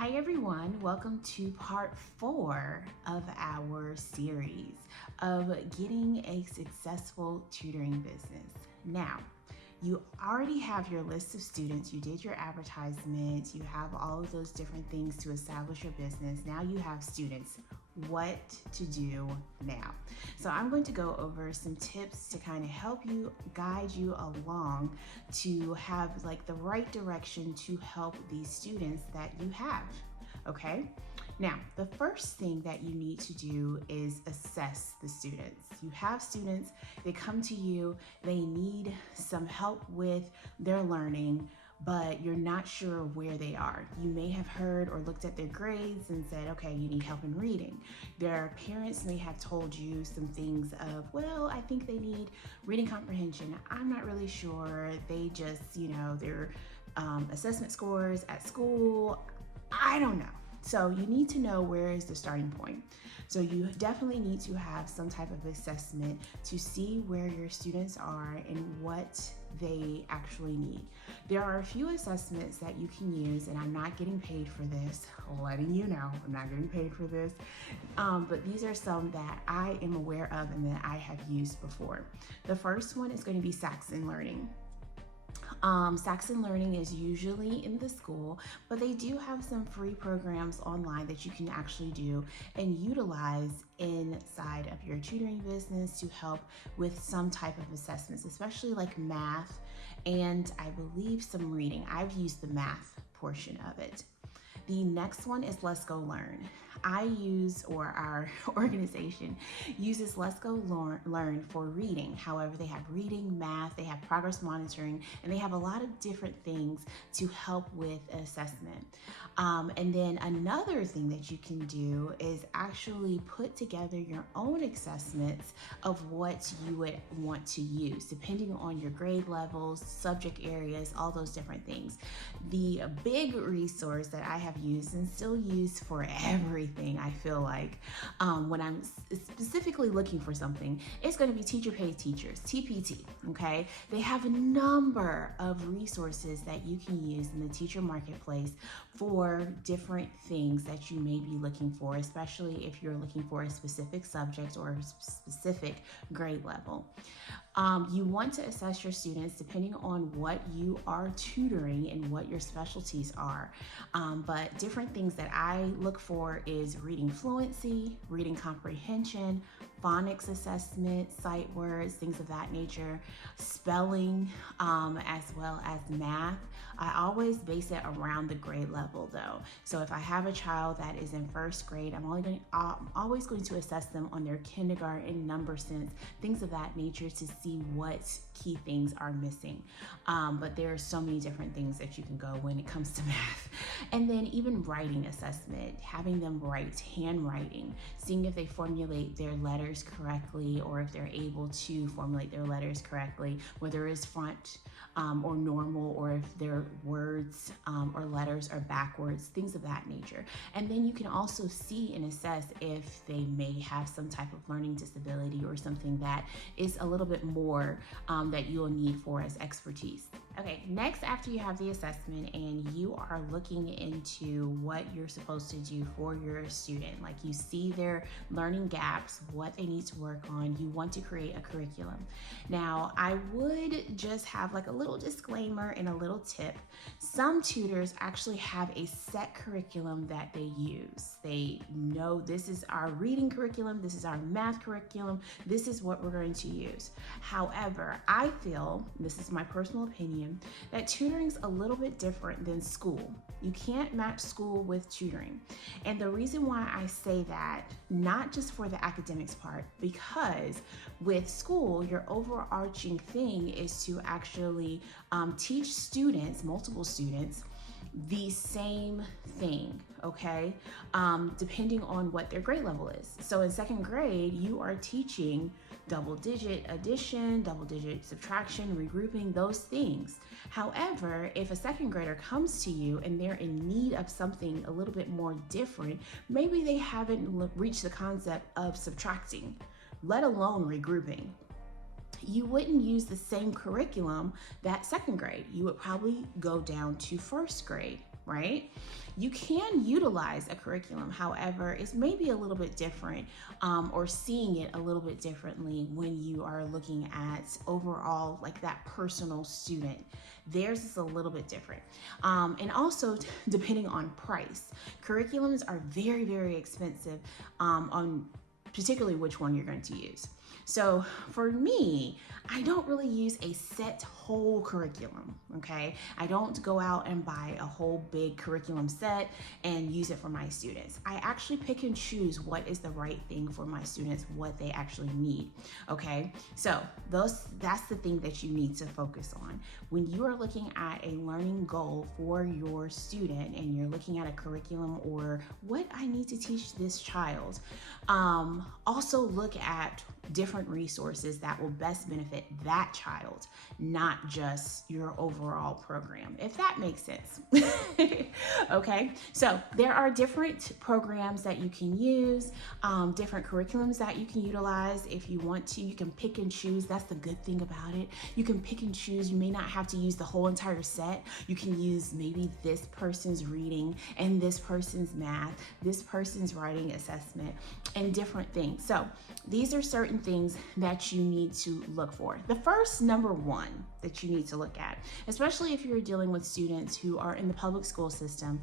Hi everyone, welcome to part 4 of our series of getting a successful tutoring business. Now, you already have your list of students, you did your advertisements, you have all of those different things to establish your business. Now you have students. What to do now? So I'm going to go over some tips to kind of help you, guide you along to have like the right direction to help these students that you have. Okay? Now, the first thing that you need to do is assess the students. You have students, they come to you, they need some help with their learning, but you're not sure where they are. You may have heard or looked at their grades and said, okay, you need help in reading. Their parents may have told you some things of, well, I think they need reading comprehension. I'm not really sure. They just, their assessment scores at school, I don't know. So you need to know where is the starting point. So you definitely need to have some type of assessment to see where your students are and what they actually need. There are a few assessments that you can use, and I'm not getting paid for this, letting you know, I'm not getting paid for this, but these are some that I am aware of and that I have used before. The first one is going to be Saxon Learning. Saxon Learning is usually in the school, but they do have some free programs online that you can actually do and utilize inside of your tutoring business to help with some type of assessments, especially like math and I believe some reading. I've used the math portion of it. The next one is Let's Go Learn. I use, or our organization uses Let's Go Learn for reading. However, they have reading, math, they have progress monitoring, and they have a lot of different things to help with assessment. And then another thing that you can do is actually put together your own assessments of what you would want to use, depending on your grade levels, subject areas, all those different things. The big resource that I have used and still use for everything, I feel like, when I'm specifically looking for something, it's going to be Teacher Pays Teachers, TPT, okay? They have a number of resources that you can use in the teacher marketplace for different things that you may be looking for, especially if you're looking for a specific subject or a specific grade level. You want to assess your students depending on what you are tutoring and what your specialties are. But different things that I look for is reading fluency, reading comprehension, phonics assessment, sight words, things of that nature, spelling, as well as math. I always base it around the grade level though. So if I have a child that is in first grade, I'm always going to assess them on their kindergarten number sense, things of that nature to see what key things are missing. But there are so many different things that you can go when it comes to math. And then even writing assessment, having them write, handwriting, seeing if they formulate their letters correctly or if they're able to formulate their letters correctly, whether it's front or normal, or if their words or letters are backwards, things of that nature. And then you can also see and assess if they may have some type of learning disability or something that is a little bit more that you'll need for as expertise. Okay, next, after you have the assessment and you are looking into what you're supposed to do for your student, like you see their learning gaps, what they need to work on, you want to create a curriculum. Now, I would just have like a little disclaimer and a little tip. Some tutors actually have a set curriculum that they use. They know this is our reading curriculum, this is our math curriculum, this is what we're going to use. However, I feel, this is my personal opinion, that tutoring's a little bit different than school. You can't match school with tutoring. And the reason why I say that, not just for the academics part, because with school, your overarching thing is to actually teach students, multiple students, the same thing, okay? Depending on what their grade level is. So in second grade, you are teaching double-digit addition, double-digit subtraction, regrouping, those things. However, if a second grader comes to you and they're in need of something a little bit more different, maybe they haven't reached the concept of subtracting, let alone regrouping. You wouldn't use the same curriculum that second grade. You would probably go down to first grade, right? You can utilize a curriculum. However, it's maybe a little bit different, or seeing it a little bit differently when you are looking at overall, like that personal student. Theirs is a little bit different. And also, depending on price, curriculums are very, very expensive, on particularly which one you're going to use. So for me, I don't really use a set whole curriculum, okay? I don't go out and buy a whole big curriculum set and use it for my students. I actually pick and choose what is the right thing for my students, what they actually need, okay? So that's the thing that you need to focus on. When you are looking at a learning goal for your student and you're looking at a curriculum or what I need to teach this child, also look at different resources that will best benefit that child, not just your overall program, if that makes sense. Okay, so there are different programs that you can use, different curriculums that you can utilize. If you want to, you can pick and choose. That's the good thing about it. You can pick and choose. You may not have to use the whole entire set. You can use maybe this person's reading and this person's math, this person's writing assessment, and different things. So these are certain things that you need to look for. The first, number one, that you need to look at, especially if you're dealing with students who are in the public school system,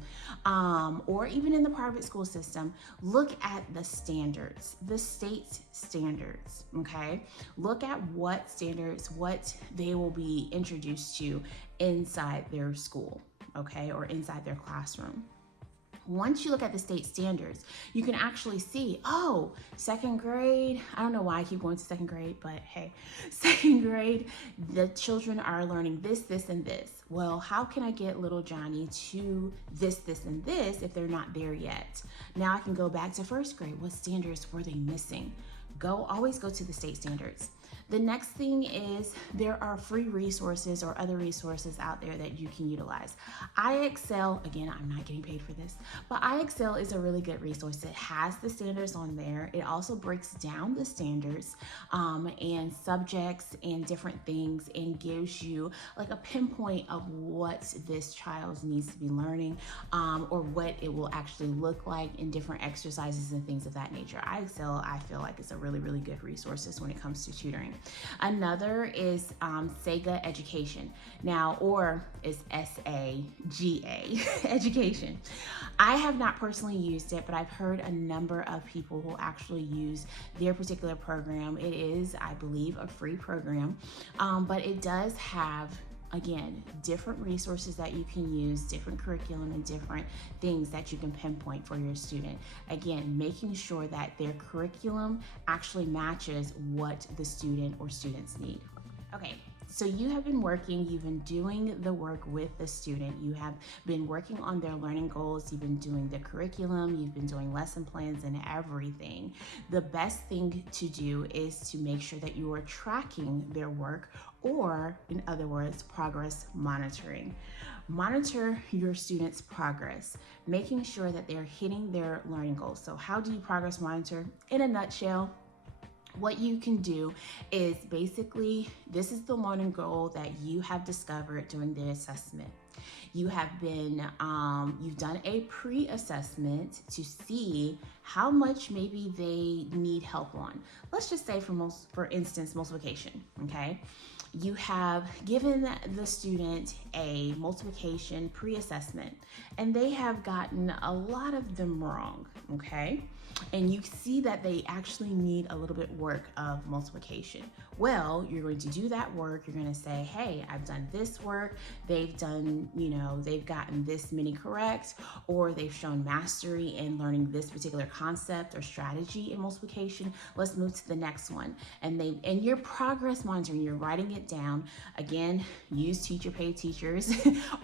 or even in the private school system, look at the standards, the state standards, okay? Look at what standards, what they will be introduced to inside their school, okay, or inside their classroom. Once you look at the state standards, you can actually see, oh, second grade, I don't know why I keep going to second grade, but hey, second grade, the children are learning this, this, and this. Well, how can I get little Johnny to this, this, and this if they're not there yet? Now I can go back to first grade. What standards were they missing? Always go to the state standards. The next thing is there are free resources or other resources out there that you can utilize. iExcel, again, I'm not getting paid for this, but iExcel is a really good resource. It has the standards on there. It also breaks down the standards and subjects and different things and gives you like a pinpoint of what this child needs to be learning, or what it will actually look like in different exercises and things of that nature. iExcel, I feel like it's a really, really good resource when it comes to tutoring. Another is Sega Education. Now, or is SAGA Education. I have not personally used it, but I've heard a number of people who actually use their particular program. It is, I believe, a free program, but it does have, again, different resources that you can use, different curriculum and different things that you can pinpoint for your student. Again, making sure that their curriculum actually matches what the student or students need. Okay, so you have been working, you've been doing the work with the student, you have been working on their learning goals, you've been doing the curriculum, you've been doing lesson plans and everything. The best thing to do is to make sure that you are tracking their work, or in other words, progress monitoring. Monitor your students' progress, making sure that they're hitting their learning goals. So how do you progress monitor? In a nutshell, what you can do is basically, this is the learning goal that you have discovered during the assessment. You have been, you've done a pre-assessment to see how much maybe they need help on. Let's just say for instance, multiplication, okay? You have given the student a multiplication pre-assessment and they have gotten a lot of them wrong, okay? And you see that they actually need a little bit work of multiplication. Well, you're going to do that work. You're going to say, hey, I've done this work. They've done, they've gotten this many correct, or they've shown mastery in learning this particular concept or strategy in multiplication. Let's move to the next one. And your progress monitoring, you're writing it down. Again, use teacher paid teachers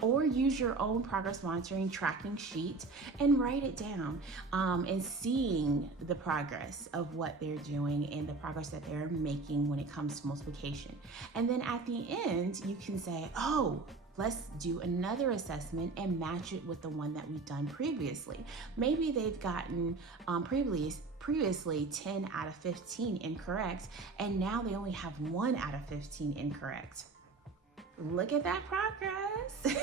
or use your own progress monitoring tracking sheet and write it down, and seeing the progress of what they're doing and the progress that they're making when it comes to multiplication. And then at the end, you can say, oh, let's do another assessment and match it with the one that we've done previously. Maybe they've gotten previously 10 out of 15 incorrect, and now they only have 1 out of 15 incorrect. look at that progress.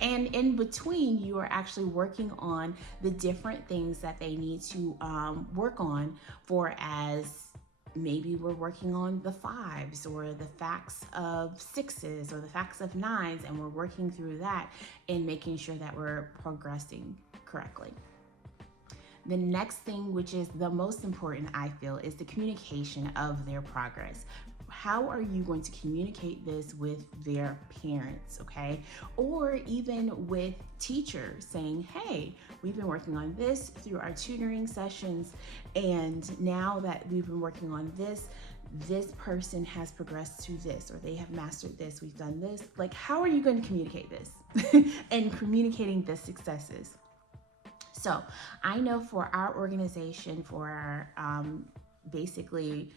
And in between, you are actually working on the different things that they need to work on, for as maybe we're working on the fives or the facts of sixes or the facts of nines, and we're working through that and making sure that we're progressing correctly. The next thing, which is the most important, I feel, is the communication of their progress. How are you going to communicate this with their parents, okay? Or even with teachers, saying, hey, we've been working on this through our tutoring sessions, and now that we've been working on this person has progressed to this, or they have mastered this, we've done this. Like, how are you going to communicate this? And communicating the successes. So I know for our organization, for our basically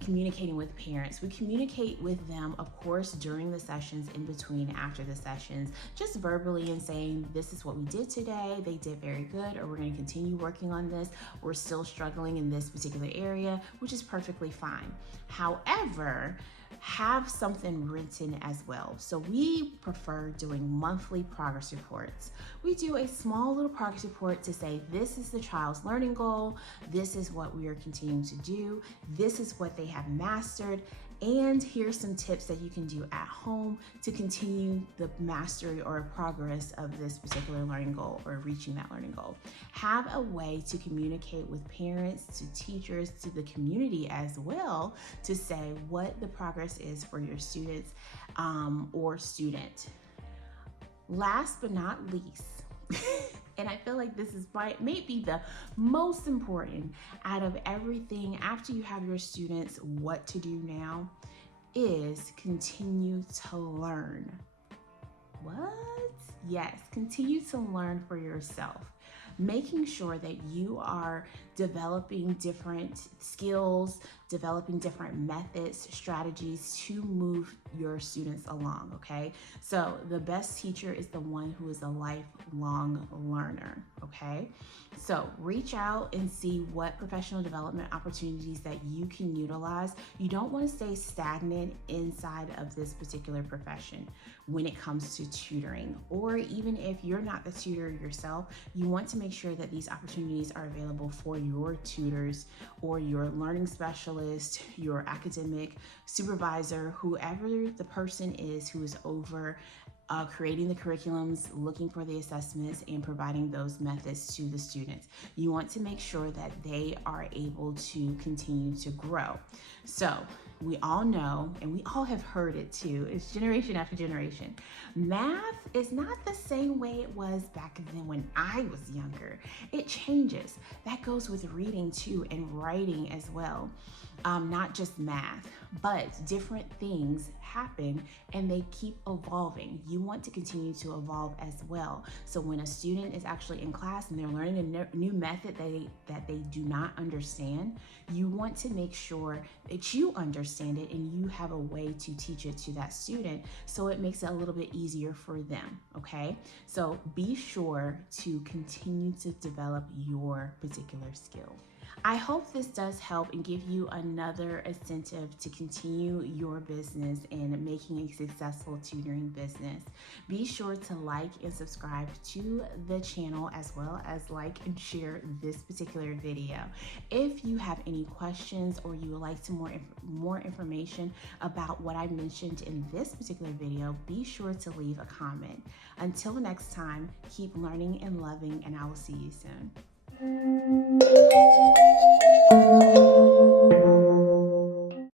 communicating with parents, we communicate with them, of course, during the sessions, in between, after the sessions, just verbally, and saying, this is what we did today, they did very good, or we're going to continue working on this, we're still struggling in this particular area, which is perfectly fine. However, have something written as well. So we prefer doing monthly progress reports. We do a small little progress report to say, this is the child's learning goal, this is what we are continuing to do, this is what they have mastered, and here's some tips that you can do at home to continue the mastery or progress of this particular learning goal, or reaching that learning goal. Have a way to communicate with parents, to teachers, to the community as well, to say what the progress is for your students or student. Last but not least, and I feel like this is maybe the most important out of everything after you have your students, what to do now, is continue to learn. What? Yes, continue to learn for yourself. Making sure that you are developing different skills, developing different methods, strategies to move your students along, okay? So the best teacher is the one who is a lifelong learner, okay? So reach out and see what professional development opportunities that you can utilize. You don't want to stay stagnant inside of this particular profession when it comes to tutoring, or even if you're not the tutor yourself, you want to make sure that these opportunities are available for your tutors or your learning specialist, your academic supervisor, whoever the person is who is over creating the curriculums, looking for the assessments, and providing those methods to the students. You want to make sure that they are able to continue to grow. So we all know, and we all have heard it too, it's generation after generation. Math is not the same way it was back then when I was younger. It changes. That goes with reading too, and writing as well. Not just math, but different things happen and they keep evolving. You want to continue to evolve as well. So when a student is actually in class and they're learning a new method that they do not understand, you want to make sure that you understand it and you have a way to teach it to that student, so it makes it a little bit easier for them, okay? So be sure to continue to develop your particular skill. I hope this does help and give you another incentive to continue your business and making a successful tutoring business. Be sure to like and subscribe to the channel, as well as like and share this particular video. If you have any questions or you would like some more information about what I mentioned in this particular video, be sure to leave a comment. Until next time, keep learning and loving, and I will see you soon.